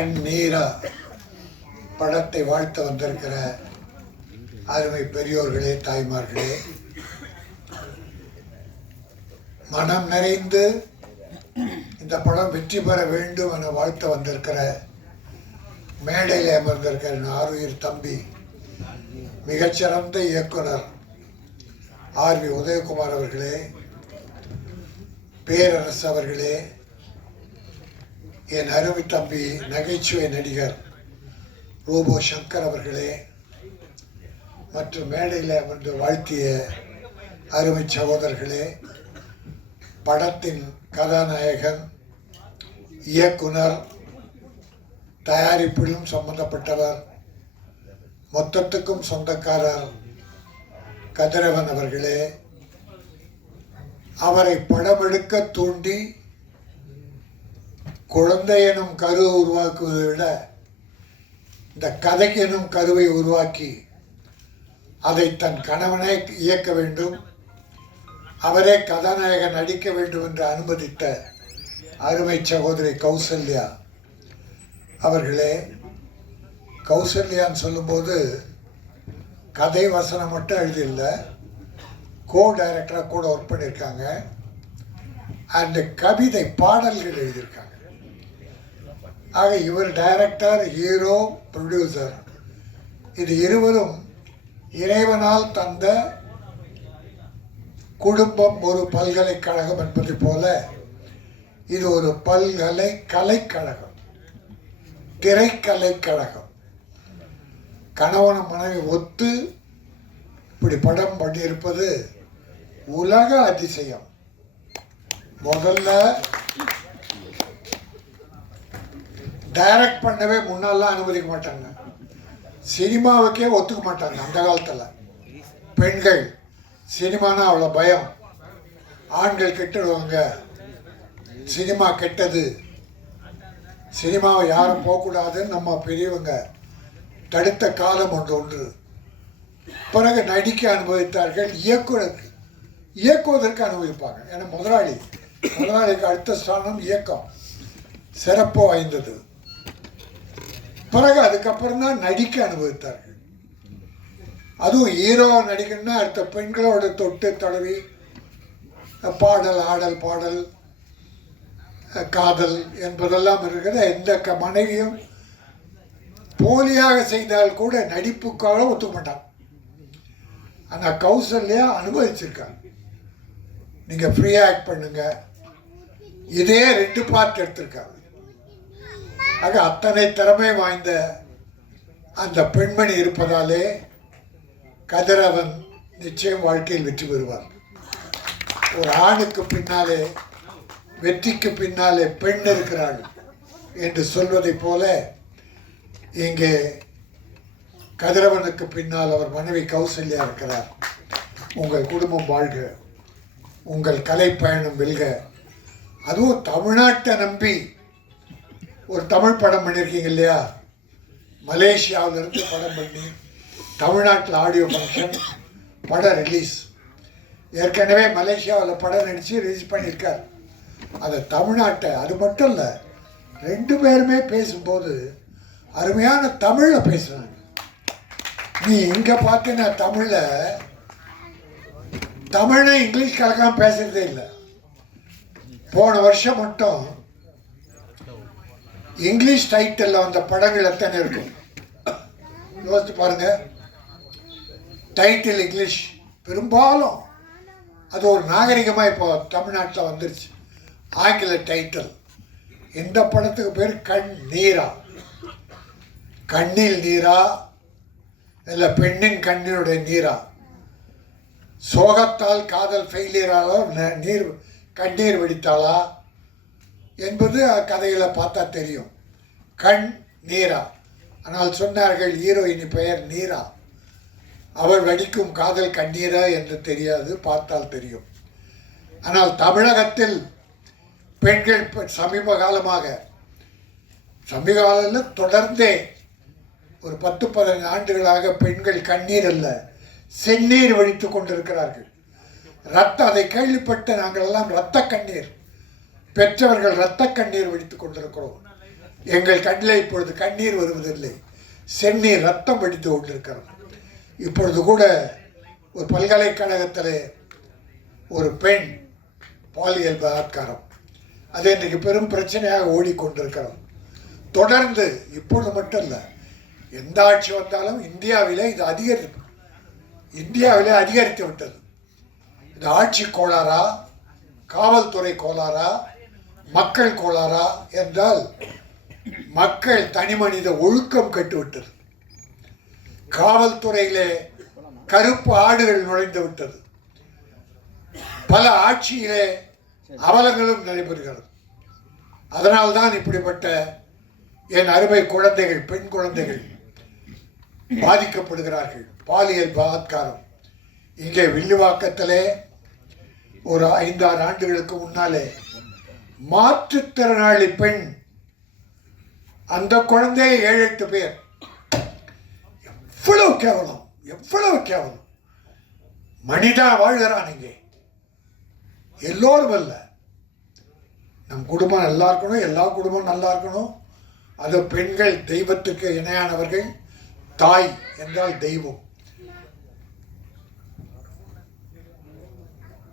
கண்ணீரா படத்தை வாழ்த்த வந்திருக்கிற அருமை பெரியோர்களே தாய்மார்களே. மனம் நிறைந்து இந்த படம் வெற்றி பெற வேண்டும் என வாழ்த்த வந்திருக்கிற மேடையில் அமர்ந்திருக்கிற என் தம்பி மிகச்சிறந்த இயக்குனர் ஆர் வி உதயகுமார் அவர்களே பேரரசு அவர்களே என் அருமை தம்பி நகைச்சுவை நடிகர் ரோபோ சங்கர் அவர்களே மற்றும் மேடையில் அமர்ந்து வாழ்த்திய அருமை சகோதரர்களே படத்தின் கதாநாயகன் இயக்குனர் தயாரிப்பிலும் சம்பந்தப்பட்டவர் மொத்தத்துக்கும் சொந்தக்காரர் கதிரவன் அவர்களே அவரை படமெடுக்க தூண்டி குழந்தை எனும் கருவை உருவாக்குவதை விட இந்த கதை எனும் கருவை உருவாக்கி அதை தன் கணவனே இயக்க வேண்டும் அவரே கதாநாயகன் நடிக்க வேண்டும் என்று அனுமதித்த அருமை சகோதரி கௌசல்யா அவர்களே கௌசல்யான்னு சொல்லும்போது கதை வசனம் மட்டும் எழுதியில்லை கோ டைரக்டராக கூட ஒர்க் பண்ணியிருக்காங்க. அண்டு கவிதை பாடல்கள் எழுதியிருக்காங்க. ஆக இவர் டைரக்டர் ஹீரோ ப்ரொடியூசர் இது இருவரும் இறைவனால் தந்த குடும்பம் ஒரு பல்கலைக்கழகம் என்பதை போல இது ஒரு பல்கலை கலைக்கழகம் திரைக்கலைக்கழகம். கணவன் மனைவி ஒத்து இப்படி படம் பண்ணியிருப்பது உலக அதிசயம். முதல்ல டைரக்ட் பண்ணவே முன்னாலாம் அனுமதிக்க மாட்டாங்க. சினிமாவுக்கே ஒத்துக்க மாட்டாங்க அந்த காலத்தில். பெண்கள் சினிமானா அவ்வளோ பயம். ஆண்கள் கெட்டுடுவாங்க. சினிமா கெட்டது. சினிமாவை யாரும் போகக்கூடாதுன்னு நம்ம பெரியவங்க தடுத்த காலம் ஒன்று ஒன்று. பிறகு நடிக்க அனுபவித்தார்கள் இயக்குவதற்கு இயக்குவதற்கு அனுபவிப்பாங்க ஏன்னா முதலாளி. முதலாளிக்கு அடுத்த ஸ்தானம் இயக்கம். சிறப்பு வாய்ந்தது. பிறகு அதுக்கப்புறம் தான் நடிக்க அனுபவித்தார்கள். அதுவும் ஹீரோ நடிக்கணும்னா அடுத்த பெண்களோட தொட்டு தடவி பாடல் ஆடல் பாடல் காதல் என்பதெல்லாம் இருக்கிற எந்த க மனைவியும் போலியாக செய்தால் கூட நடிப்புக்காக ஒத்துக்க மாட்டான் அந்த கௌசல்யா அனுபவிச்சிருக்காங்க நீங்கள் ஃப்ரீயாக ஆக்ட் பண்ணுங்க. இதே ரெண்டு பார்ட் எடுத்திருக்காங்க ஆக அத்தனை திறமை வாய்ந்த அந்த பெண்மணி இருப்பதாலே கதிரவன் நிச்சயம் வாழ்க்கையில் வெற்றி பெறுவார் ஒரு ஆணுக்கு பின்னாலே வெற்றிக்கு பின்னாலே பெண் இருக்கிறாள் என்று சொல்வதைப் போல இங்கே கதிரவனுக்கு பின்னால் அவர் மனைவி கௌசல்யா இருக்கிறார். உங்கள் குடும்பம் வாழ்க உங்கள் கலை பயணம் வெல்க. அதுவும் தமிழ்நாட்டை நம்பி ஒரு தமிழ் படம் பண்ணியிருக்கீங்க இல்லையா? மலேசியாவிலிருந்து படம் பண்ணி தமிழ்நாட்டில் ஆடியோ ஃபங்க்ஷன் படம் ரிலீஸ் ஏற்கனவே மலேசியாவில் படம் நடித்து ரிலீஸ் பண்ணியிருக்கார். அது தமிழ்நாட்டை அது மட்டும் இல்லை ரெண்டு பேருமே பேசும்போது அருமையான தமிழில் பேசுனாங்க நீ இங்கே பார்த்தீங்கன்னா தமிழில் தமிழை இங்கிலீஷ் கலக்காமல் பேசுகிறதே இல்லை. போன வருஷம் மட்டும் இங்கிலீஷ் டைட்டில் வந்த படங்கள் எத்தனை இருக்கும்? யோசித்து பாருங்க. டைட்டில் இங்கிலீஷ் பெரும்பாலும் அது ஒரு நாகரிகமாக இப்போ தமிழ்நாட்டில் வந்துருச்சு. ஆங்கில டைட்டில் இந்த படத்துக்கு பேர்? கண் நீரா. கண்ணில் நீரா. இல்லை பெண்ணின் கண்ணினுடைய நீரா. சோகத்தால் காதல் ஃபெயிலியராக ந- நீர் கண்ணீர் வெடித்தாளா என்பது கதையில் பார்த்தா தெரியும். கண் நீரா. ஆனால் சொன்னார்கள் ஹீரோயினி பெயர் நீரா. அவர் வடிக்கும் காதல் கண்ணீரா என்று தெரியாது பார்த்தால் தெரியும். ஆனால் தமிழகத்தில் பெண்கள் சமீப காலமாக சமீப காலத்தில் தொடர்ந்தே ஒரு பத்து பதினைந்து ஆண்டுகளாக பெண்கள் கண்ணீர் அல்ல செந்நீர் வடித்து கொண்டிருக்கிறார்கள். ரத்த அதை கேள்விப்பட்டு நாங்கள் எல்லாம் இரத்த கண்ணீர். பெற்றவர்கள் இரத்த கண்ணீர் வடித்துக் கொண்டிருக்கிறோம். எங்கள் கண்ணில் இப்பொழுது கண்ணீர் வருவதில்லை. செந்நீர் ரத்தம் வடித்து கொண்டிருக்கிறது. இப்பொழுது கூட ஒரு பல்கலைக்கழகத்தில் ஒரு பெண் பாலியல் பலாத்காரம் அது இன்றைக்கு பெரும் பிரச்சனையாக ஓடிக்கொண்டிருக்கிறோம் தொடர்ந்து இப்பொழுது மட்டும் இல்லை எந்த ஆட்சி வந்தாலும் இந்தியாவிலே இது அதிகரிக்கும் இந்தியாவிலே அதிகரித்து விட்டது. இந்த ஆட்சி கோளாறா காவல்துறை கோளாறா மக்கள் கோளாறா என்றால் மக்கள் தனிமனித ஒழுக்கம் கட்டுவிட்டது. காவல்துறையிலே கருப்பு ஆடுகள் நுழைந்து விட்டது. பல ஆட்சியிலே அவலங்களும் நடைபெறுகிறது. அதனால்தான் இப்படிப்பட்ட என் அருமை குழந்தைகள் பெண் குழந்தைகள் பாதிக்கப்படுகிறார்கள். பாலியல் பலாத்காரம். இங்கே வில்லுவாக்கத்திலே ஒரு ஐந்தாறு ஆண்டுகளுக்கு முன்னாலே மாற்றுத்திறனாளி பெண். அந்த குழந்தை ஏழு எட்டு பேர். எவ்வளவு கேவலம் எவ்வளவு கேவலம். மனிதா வாழ்கிறான் இங்கே. எல்லோரும் அல்ல. நம் குடும்பம் நல்லா இருக்கணும் எல்லா குடும்பம் நல்லா இருக்கணும். அது பெண்கள் தெய்வத்துக்கு இணையானவர்கள். தாய் என்றால் தெய்வம்.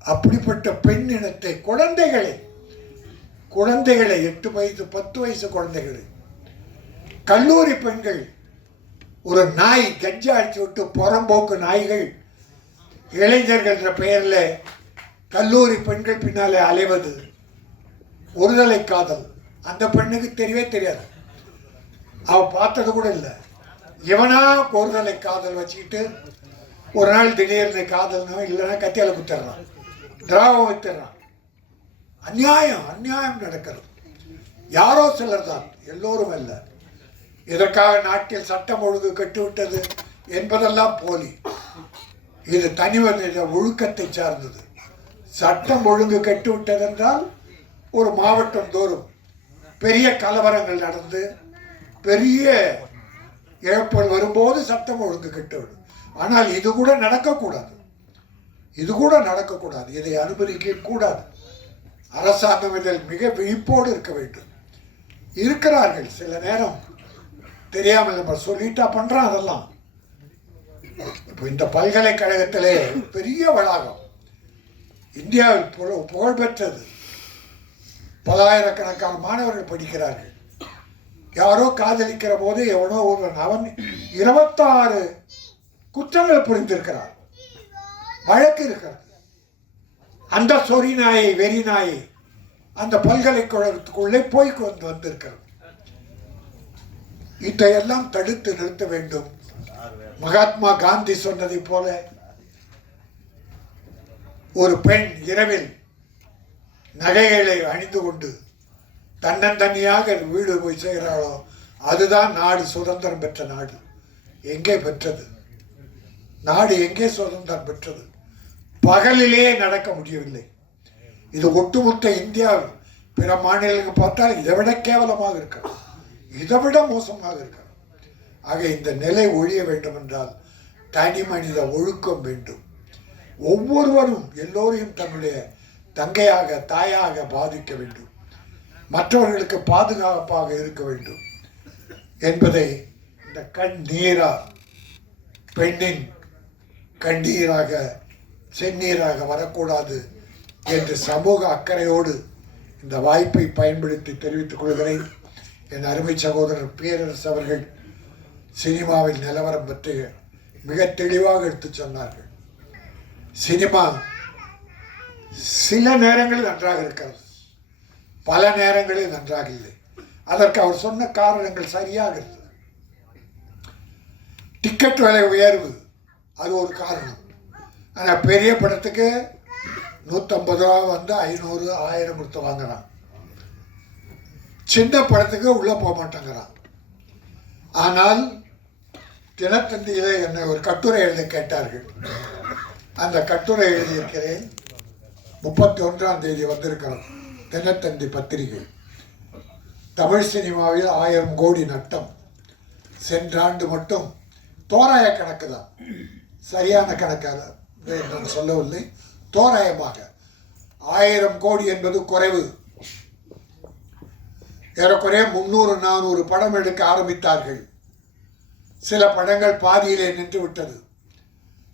அப்படிப்பட்ட பெண் இனத்தை குழந்தைகளை குழந்தைகளை எட்டு வயசு பத்து வயசு குழந்தைகள். கல்லூரி பெண்கள் ஒரு நாய் கஞ்சா அடிச்சு விட்டு புறம்போக்கு நாய்கள். இளைஞர்கள்ன்ற பெயரில் கல்லூரி பெண்கள் பின்னாலே அலைவது. ஒருதலை காதல். அந்த பெண்ணுக்கு தெரியவே தெரியாது. அவ பார்த்தது கூட இல்லை. இவனா ஒருதலை காதல் வச்சுக்கிட்டு ஒரு நாள் திடீர்னு காதல்னா இல்லைன்னா கத்தியால குத்திடுறான். திராவம் வைத்துடுறான். அநியாயம் அநியாயம் நடக்கிறது. யாரோ சிலர் தான் எல்லோரும் அல்ல. இதற்காக நாட்டில் சட்டம் ஒழுங்கு கட்டுவிட்டது என்பதெல்லாம் போலி. இது தனிமனித ஒழுக்கத்தை சார்ந்தது. சட்டம் ஒழுங்கு கட்டுவிட்டதென்றால் ஒரு மாவட்டம் தோறும் பெரிய கலவரங்கள் நடந்து பெரிய இழப்புகள் வரும்போது சட்டம் ஒழுங்கு கட்டுவிடும். ஆனால் இது கூட நடக்கக்கூடாது. இது கூட நடக்கக்கூடாது. இதை அனுமதிக்க கூடாது. அரசாங்கம் இதில் மிக விழிப்போடு இருக்க வேண்டும். இருக்கிறார்கள் சில நேரம். தெரியாமல் நம்ம சொல்லிட்டா பண்ணுறோம் அதெல்லாம். இப்போ இந்த பல்கலைக்கழகத்திலே பெரிய வளாகம். இந்தியாவில் புல புகழ்பெற்றது. பலாயிரக்கணக்கான மாணவர்கள் படிக்கிறார்கள். யாரோ காதலிக்கிற போது எவனோ ஒருவன் அவன் இருபத்தாறு குற்றங்கள் புரிந்திருக்கிறார் வழக்கு இருக்கிறது. அந்த சொறி நாயை வெறி நாயை அந்த பல்கலைக்கழகத்துக்குள்ளே போய் கொண்டு வந்திருக்கிறது. இதையெல்லாம் தடுத்து நிறுத்த வேண்டும். மகாத்மா காந்தி சொன்னதைப் போல ஒரு பெண் இரவில் நகைகளை அணிந்து கொண்டு தன்னந்தனியாக வீடு போய் செய்கிறாளோ அதுதான் நாடு சுதந்திரம் பெற்ற நாடு. எங்கே பெற்றது? நாடு எங்கே சுதந்திரம் பெற்றது? பகலிலே நடக்க முடியவில்லை. இது ஒட்டுமொத்த இந்தியாவில் பிற மாநிலங்கள் பார்த்தால் இதை விட கேவலமாக இருக்கிறது இதை விட மோசமாக இருக்கிறது ஆக இந்த நிலை ஒழிய வேண்டும் என்றால் தனி மனித ஒழுக்கம் வேண்டும். ஒவ்வொருவரும் எல்லோரையும் தன்னுடைய தங்கையாக தாயாக பாதிக்க வேண்டும். மற்றவர்களுக்கு பாதுகாப்பாக இருக்க வேண்டும் என்பதை இந்த கண் நீரா பெண்ணின் கண்ணீராக செந்நீராக வரக்கூடாது என்று சமூக அக்கறையோடு இந்த வாய்ப்பை பயன்படுத்தி தெரிவித்துக் கொள்கிறேன். என் அருமை சகோதரர் பேரரசு அவர்கள் சினிமாவில் நிலவரம் பற்றி மிக தெளிவாக எடுத்துச் சொன்னார்கள். சினிமா சில நேரங்களில் நன்றாக இருக்கிறது பல நேரங்களில் நன்றாக இல்லை. அதற்கு அவர் சொன்ன காரணங்கள் சரியாக இருந்தது. டிக்கெட் விலை உயர்வு அது ஒரு காரணம். ஆனால் பெரிய படத்துக்கு நூற்றம்பது ரூபா வந்து ஐநூறு ஆயிரம் கொடுத்து வாங்குறான். சின்ன படத்துக்கு உள்ளே போக மாட்டேங்கிறான். ஆனால் தினத்தந்தியில் என்னை ஒரு கட்டுரை எழுத கேட்டார்கள். அந்த கட்டுரை எழுதியிருக்கிறேன். முப்பத்தி ஒன்றாம் தேதி வந்திருக்கிறோம் தினத்தந்தி பத்திரிகை. தமிழ் சினிமாவில் ஆயிரம் கோடி நட்டம். சென்ற ஆண்டு மட்டும் தோராய கணக்கு தான். சரியான கணக்காக. நான் சொல்லவில்லை. தோராயமாக ஆயிரம் கோடி என்பது குறைவு. ஏறக்குறைய முந்நூறு நானூறு படம் எடுக்க ஆரம்பித்தார்கள். சில படங்கள் பாதியிலே நின்று விட்டது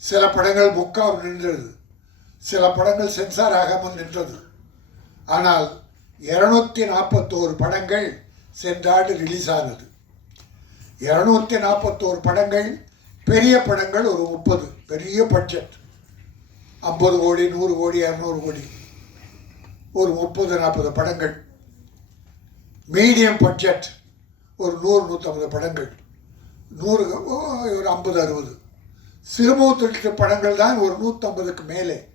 சில படங்கள் முக்கால் நின்றது. சில படங்கள் சென்சார் ஆகாமல் நின்றது. ஆனால் இருநூத்தி நாற்பத்தோரு படங்கள் சென்ற ஆண்டு ரிலீஸ் ஆனது இருநூத்தி நாற்பத்தோரு படங்கள் பெரிய படங்கள் ஒரு முப்பது பெரிய பட்ஜெட். ஐம்பது கோடி நூறு கோடி இரநூறு கோடி ஒரு முப்பது நாற்பது படங்கள். மீடியம் பட்ஜெட் ஒரு நூறு நூற்றம்பது படங்கள். நூறு ஓ, ஒரு ஐம்பது அறுபது. சிறுமுகத்து படங்கள் தான் ஒரு நூற்றம்பதுக்கு மேலே.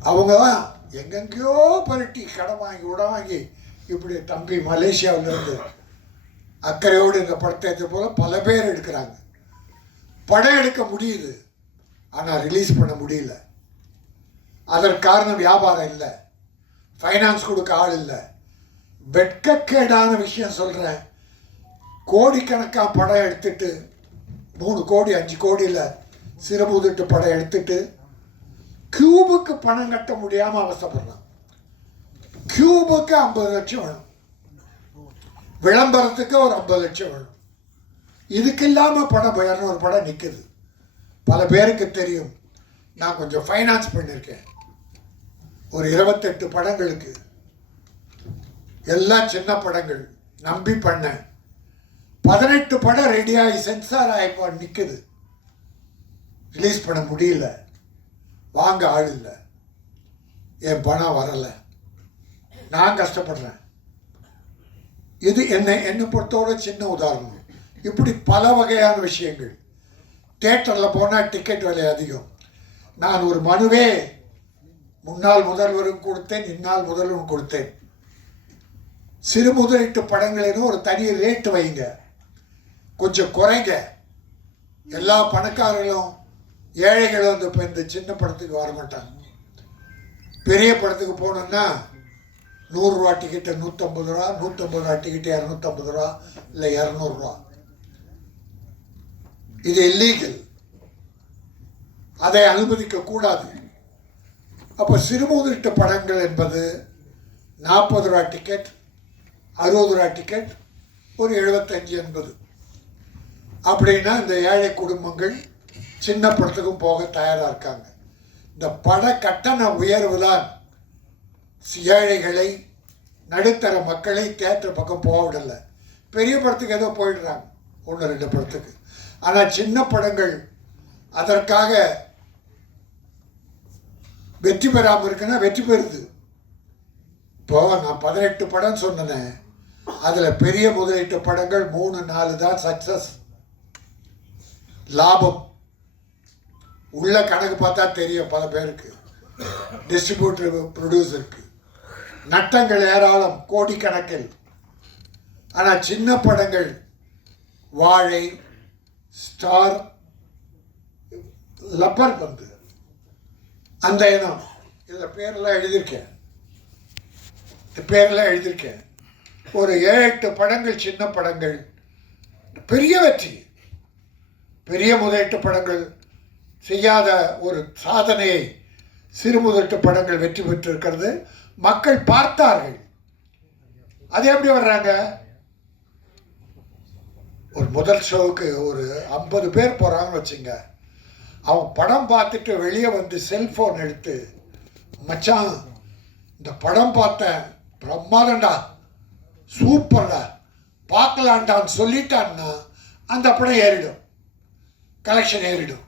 அவங்க தான் எங்கெங்கேயோ பரட்டி கடன் வாங்கி உட வாங்கி இப்படி தம்பி மலேசியாவிலேருந்து அக்கறையோடு இந்த படத்தை எடுத்த போல பல பேர் எடுக்கிறாங்க. படம் எடுக்க முடியுது. ஆனால் ரிலீஸ் பண்ண முடியல. அதற்கு காரணம் வியாபாரம் இல்லை. ஃபைனான்ஸ் கொடுக்க ஆள் இல்லை. வெட்கக்கேடான விஷயம் சொல்கிறேன் கோடிக்கணக்காக படம் எடுத்துட்டு மூணு கோடி அஞ்சு கோடியில் சிறுமுதிட்டு படம் எடுத்துட்டு கியூபுக்கு பணம் கட்ட முடியாமல் அவசப்படுறான் கியூபுக்கு ஐம்பது லட்சம் வேணும். விளம்பரத்துக்கு ஒரு ஐம்பது லட்சம் வேணும். இதுக்கு இல்லாமல் படம் இரநூறு படம் நிற்குது பல பேருக்கு தெரியும். நான் கொஞ்சம் ஃபைனான்ஸ் பண்ணியிருக்கேன் ஒரு இருபத்தெட்டு படங்களுக்கு. எல்லாம் சின்ன படங்கள். நம்பி பண்ணேன். பதினெட்டு படம் ரெடியாகி சென்சார் ஆகிப்போ நிற்குது ரிலீஸ் பண்ண முடியல. வாங்க ஆள் இல்லை. என் பணம் வரலை. நான் கஷ்டப்படுறேன். இது என்னை என்னை பொறுத்தோட சின்ன உதாரணம். இப்படி பல வகையான விஷயங்கள். தேட்டரில் போனால் டிக்கெட் விலை அதிகம். நான் ஒரு மனுவே முன்னாள் முதல்வரும் கொடுத்தேன் இன்னால் முதல்வரும் கொடுத்தேன். சிறு முதலீட்டு படங்களிலும் ஒரு தனி ரேட்டு வைங்க. கொஞ்சம் குறைங்க. எல்லா பணக்காரர்களும் ஏழைகளும் வந்து இப்போ இந்த சின்ன படத்துக்கு வர மாட்டாங்க. பெரிய படத்துக்கு போனோம்னா நூறுரூவா டிக்கெட்டு நூற்றம்பது ரூபா நூற்றம்பது ரூபா டிக்கெட்டு இரநூத்தம்பது ரூபா இல்லை இரநூறுவா இது இல்லீகல் அதை அனுமதிக்க கூடாது அப்போ சிறுமுதிரிட்ட படங்கள் என்பது நாற்பது ரூபா டிக்கெட் அறுபது ரூபா டிக்கெட் ஒரு எழுபத்தஞ்சு எண்பது அப்படின்னா இந்த ஏழை குடும்பங்கள் சின்ன படத்துக்கும் போக தயாராக இருக்காங்க. இந்த பட கட்டண உயர்வு தான் ஏழைகளை நடுத்தர மக்களை தேட்டர் பக்கம் போக விடலை. பெரிய படத்துக்கு ஏதோ போயிடுறாங்க. ஒன்று ரெண்டு படத்துக்கு. ஆனால் சின்ன படங்கள் அதற்காக வெற்றி பெறாமல் இருக்குன்னா வெற்றி பெறுது. இப்போ நான் பதினெட்டு படம் சொன்னேன். அதில் பெரிய முதலீட்டு படங்கள் மூணு நாலு தான் சக்ஸஸ் லாபம். உள்ள கணக்கு பார்த்தா தெரியும் பல பேருக்கு. டிஸ்ட்ரிபியூட்டர் ப்ரொடியூசருக்கு நட்டங்கள் ஏராளம் கோடிக்கணக்கில். ஆனால் சின்ன படங்கள் வாழை ஸ்டார் லப்பர் பந்து. அந்த இனம். இதில் பேரெல்லாம் எழுதியிருக்கேன். இந்த பேரெல்லாம் எழுதியிருக்கேன். ஒரு ஏழு எட்டு படங்கள் சின்ன படங்கள். பெரிய வெற்றி. பெரிய முதலீட்டு படங்கள். செய்யாத ஒரு சாதனையை சிறு முதலீட்டு படங்கள் வெற்றி பெற்றிருக்கிறது. மக்கள் பார்த்தார்கள். அது எப்படி வர்றாங்க? ஒரு முதல் ஷோவுக்கு ஒரு ஐம்பது பேர் போகிறாங்கன்னு வச்சுங்க. அவன் படம் பார்த்துட்டு வெளியே வந்து செல்ஃபோன் எடுத்து மச்சான் இந்த படம் பார்த்தேன் பிரம்மாதண்டா சூப்பர்டா பார்க்கலான்டான்னு சொல்லிட்டான்னா அந்த படம் ஏறிடும். கலெக்ஷன் ஏறிடும்.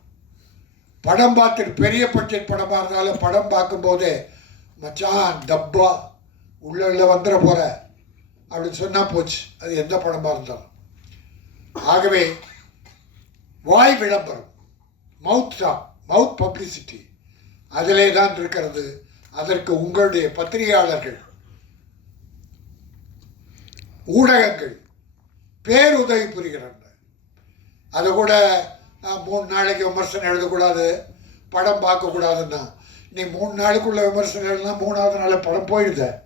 படம் பார்த்துட்டு பெரிய பட்ஜெட் படமாக இருந்தாலும் படம் பார்க்கும்போதே மச்சான் டப்பா உள்ள உள்ள வந்துட போகிற அப்படின்னு சொன்னால் போச்சு. அது எந்த படமாக இருந்தாலும். ஆகவே வாய் விளம்பரம் மவுத் டாப் மவுத் பப்ளிசிட்டி அதிலே தான் இருக்கிறது. அதற்கு உங்களுடைய பத்திரிகையாளர்கள் ஊடகங்கள் பேருதவி புரிகிறாங்க அதை கூட மூணு நாளைக்கு விமர்சனம் எழுதக்கூடாது படம் பார்க்கக்கூடாதுன்னா நீ மூணு நாளுக்குள்ள விமர்சனம் எழுதுனா மூணாவது நாள் படம் போயிடுத.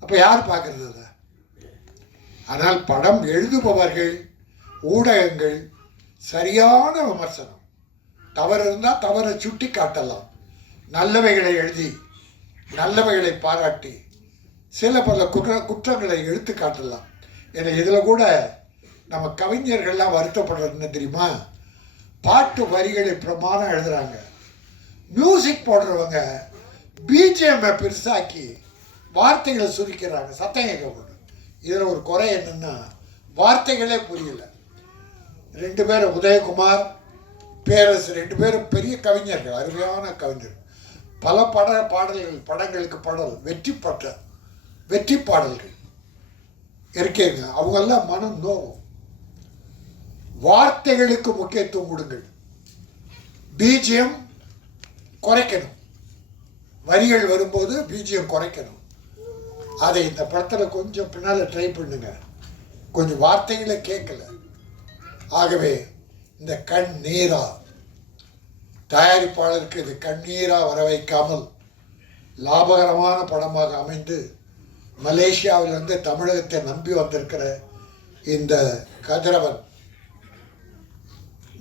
அப்போ யார் பார்க்கறது அதை? ஆனால் படம் எழுதுபவர்கள் ஊடகங்கள் சரியான விமர்சனம். தவறு இருந்தால் தவறை சுட்டி காட்டலாம். நல்லவைகளை எழுதி நல்லவைகளை பாராட்டி சில பல குற்ற குற்றங்களை எடுத்து காட்டலாம். ஏன்னா இதில் கூட நம்ம கவிஞர்கள்லாம் வருத்தப்படுறதுன்னு தெரியுமா? பாட்டு வரிகளை பிரமாணம் எழுதுகிறாங்க மியூசிக் போடுறவங்க பிஜிஎம்மை பெருசாக்கி வார்த்தைகளை சுருக்கிறாங்க. சத்தம் கேட்கப்படும் இதில் ஒரு குறை என்னென்னா வார்த்தைகளே புரியலை. ரெண்டு பேரும் உதயகுமார் பேரரசு ரெண்டு பேரும் பெரிய கவிஞர்கள் அருமையான கவிஞர். பல பட பாடல்கள் படங்களுக்கு பாடல் வெற்றி பட்ட வெற்றி பாடல்கள் இருக்கேங்க. அவங்கெல்லாம் மனம் நோவும். வார்த்தைகளுக்கு முக்கியத்துவம் கொடுங்கள். பீஜியம் குறைக்கணும். வரிகள் வரும்போது பீஜியம் குறைக்கணும். அதை இந்த படத்தில் கொஞ்சம் பின்னால் ட்ரை பண்ணுங்க. கொஞ்சம் வார்த்தைகளை கேட்கல. ஆகவே இந்த கண் நீரா தயாரிப்பாளருக்கு இது கண்ணீராக வர வைக்காமல் லாபகரமான படமாக அமைந்து மலேசியாவிலிருந்து தமிழகத்தை நம்பி வந்திருக்கிற இந்த கதிரவன்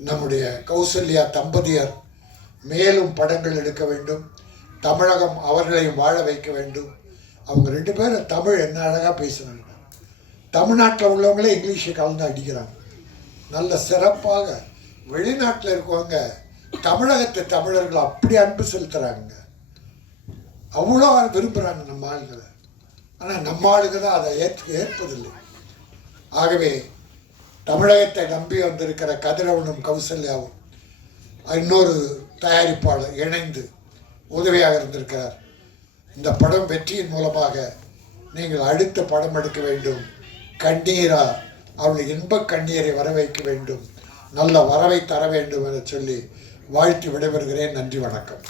நம்முடைய கௌசல்யா தம்பதியர் மேலும் படங்கள் எடுக்க வேண்டும் தமிழகம் அவர்களையும் வாழ வைக்க வேண்டும். அவங்க ரெண்டு பேரும் தமிழ் என்ன அழகாக பேசுனாங்க தமிழ்நாட்டில் உள்ளவங்களே இங்கிலீஷை கலந்து அடிக்கிறாங்க. நல்ல சிறப்பாக வெளிநாட்டில் இருக்கவங்க தமிழகத்து தமிழர்கள் அப்படி அன்பு செலுத்துகிறாங்க அவ்வளோ விரும்புகிறாங்க நம்ம ஆளுங்களை. ஆனால் நம்ம ஆளுங்க தான் அதை ஏற்று ஏற்பதில்லை. ஆகவே தமிழகத்தை நம்பி வந்திருக்கிற கதிரவனும் கௌசல்யாவும் இன்னொரு தயாரிப்பாளர் இணைந்து உதவியாக இருந்திருக்கிறார். இந்த படம் வெற்றியின் மூலமாக நீங்கள் அடுத்த படம் எடுக்க வேண்டும். கண்ணீரா அவளுடைய இன்பக் கண்ணீரை வர வைக்க வேண்டும். நல்ல வரவை தர வேண்டும் என சொல்லி வாழ்த்து விடைபெறுகிறேன். நன்றி வணக்கம்.